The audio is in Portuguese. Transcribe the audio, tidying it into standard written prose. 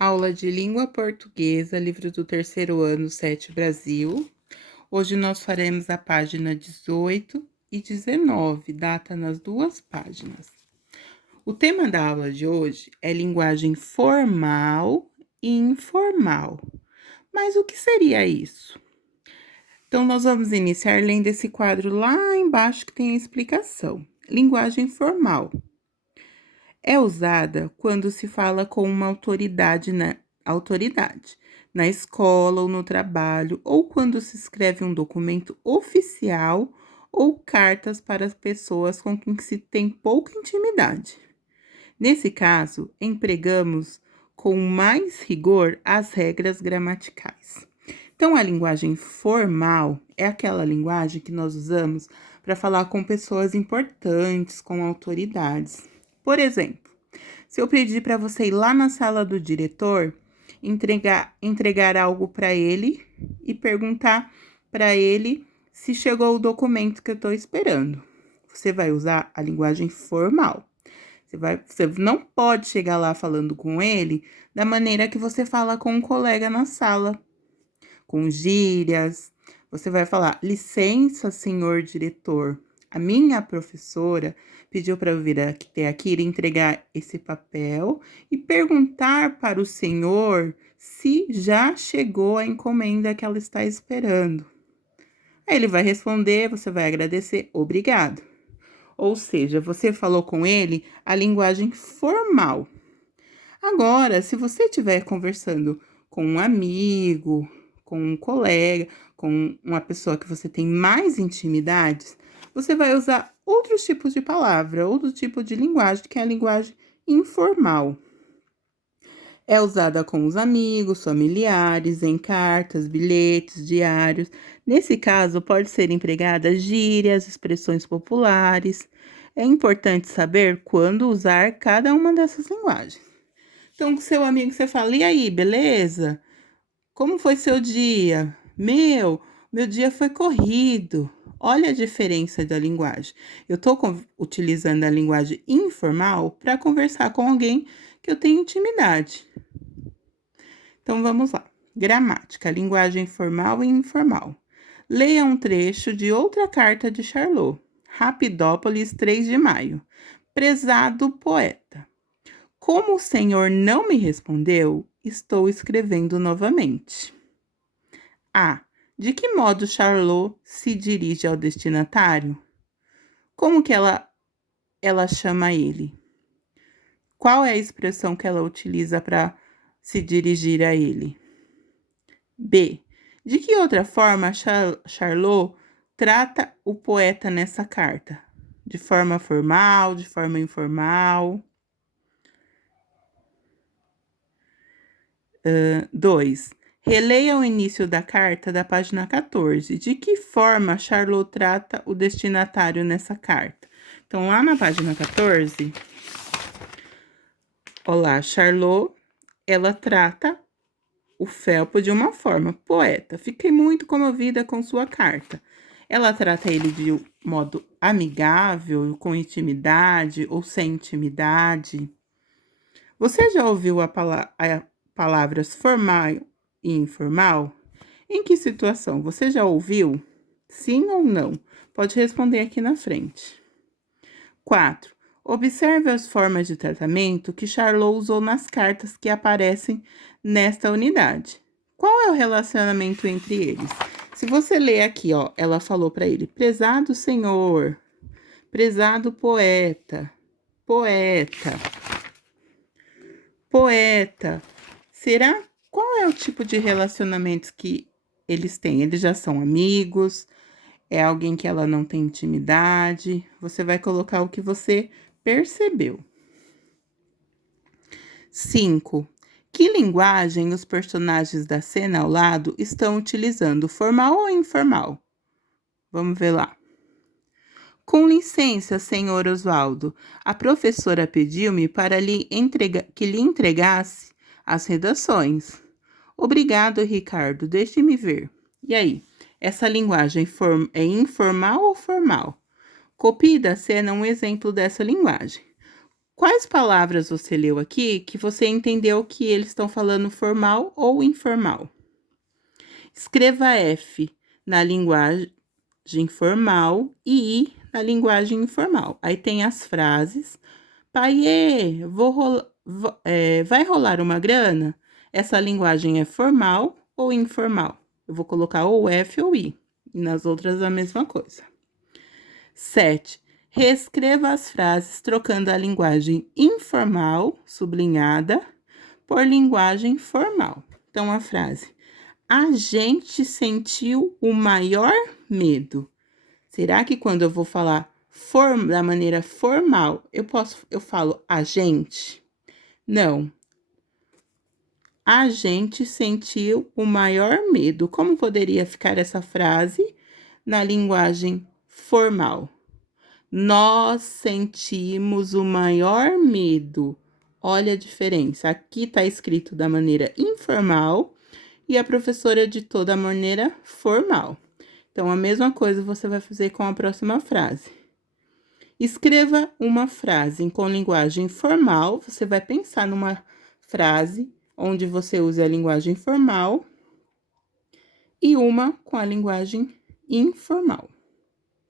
Aula de Língua Portuguesa, livro do terceiro ano, 7 Brasil. Hoje nós faremos a página 18 e 19, data nas duas páginas. O tema da aula de hoje é linguagem formal e informal. Mas o que seria isso? Então, nós vamos iniciar lendo esse quadro lá embaixo que tem a explicação. Linguagem formal. É usada quando se fala com uma autoridade na escola ou no trabalho, ou quando se escreve um documento oficial ou cartas para as pessoas com quem se tem pouca intimidade. Nesse caso, empregamos com mais rigor as regras gramaticais. Então, a linguagem formal é aquela linguagem que nós usamos para falar com pessoas importantes, com autoridades. Por exemplo, se eu pedir para você ir lá na sala do diretor, entregar algo para ele e perguntar para ele se chegou o documento que eu estou esperando. Você vai usar a linguagem formal. Você não pode chegar lá falando com ele da maneira que você fala com um colega na sala, com gírias. Você vai falar: licença, senhor diretor. A minha professora pediu para eu vir até aqui e entregar esse papel e perguntar para o senhor se já chegou a encomenda que ela está esperando. Aí ele vai responder, você vai agradecer, obrigado. Ou seja, você falou com ele a linguagem formal. Agora, se você estiver conversando com um amigo, com um colega, com uma pessoa que você tem mais intimidades, você vai usar outros tipos de palavra, outro tipo de linguagem, que é a linguagem informal. É usada com os amigos, familiares, em cartas, bilhetes, diários. Nesse caso, pode ser empregada gírias, expressões populares. É importante saber quando usar cada uma dessas linguagens. Então, com seu amigo, você fala: e aí, beleza? Como foi seu dia? Meu dia foi corrido. Olha a diferença da linguagem. Eu estou utilizando a linguagem informal para conversar com alguém que eu tenho intimidade. Então, vamos lá. Gramática, linguagem formal e informal. Leia um trecho de outra carta de Charlot. Rapidópolis, 3 de maio. Prezado poeta. Como o senhor não me respondeu, estou escrevendo novamente. A. De que modo Charlot se dirige ao destinatário? Como que ela chama ele? Qual é a expressão que ela utiliza para se dirigir a ele? B. De que outra forma Charlot trata o poeta nessa carta? De forma formal, de forma informal? 2. Releia o início da carta da página 14. De que forma Charlot trata o destinatário nessa carta? Então, lá na página 14, olá, Charlot, ela trata o Felpo de uma forma: poeta, fiquei muito comovida com sua carta. Ela trata ele de um modo amigável, com intimidade ou sem intimidade. Você já ouviu palavras formal e informal? Em que situação? Você já ouviu? Sim ou não? Pode responder aqui na frente. 4. Observe as formas de tratamento que Charlot usou nas cartas que aparecem nesta unidade. Qual é o relacionamento entre eles? Se você ler aqui, ó, ela falou para ele: prezado senhor, prezado poeta, poeta, poeta. Será? Qual é o tipo de relacionamentos que eles têm? Eles já são amigos? É alguém que ela não tem intimidade? Você vai colocar o que você percebeu. 5. Que linguagem os personagens da cena ao lado estão utilizando, formal ou informal? Vamos ver lá. Com licença, senhor Oswaldo, a professora pediu-me para que lhe entregasse as redações. Obrigado, Ricardo, deixe-me ver. E aí, essa linguagem é informal ou formal? Copie da cena um exemplo dessa linguagem. Quais palavras você leu aqui que você entendeu que eles estão falando formal ou informal? Escreva F na linguagem formal e I na linguagem informal. Aí tem as frases. Paiê, vai rolar uma grana? Essa linguagem é formal ou informal? Eu vou colocar ou F ou I. E nas outras a mesma coisa. 7. Reescreva as frases trocando a linguagem informal, sublinhada, por linguagem formal. Então, a frase: a gente sentiu o maior medo. Será que quando eu vou falar da maneira formal, eu falo a gente? Não. A gente sentiu o maior medo. Como poderia ficar essa frase na linguagem formal? Nós sentimos o maior medo. Olha a diferença. Aqui está escrito da maneira informal e a professora editou da maneira formal. Então, a mesma coisa você vai fazer com a próxima frase. Escreva uma frase com linguagem formal. Você vai pensar numa frase onde você use a linguagem formal e uma com a linguagem informal.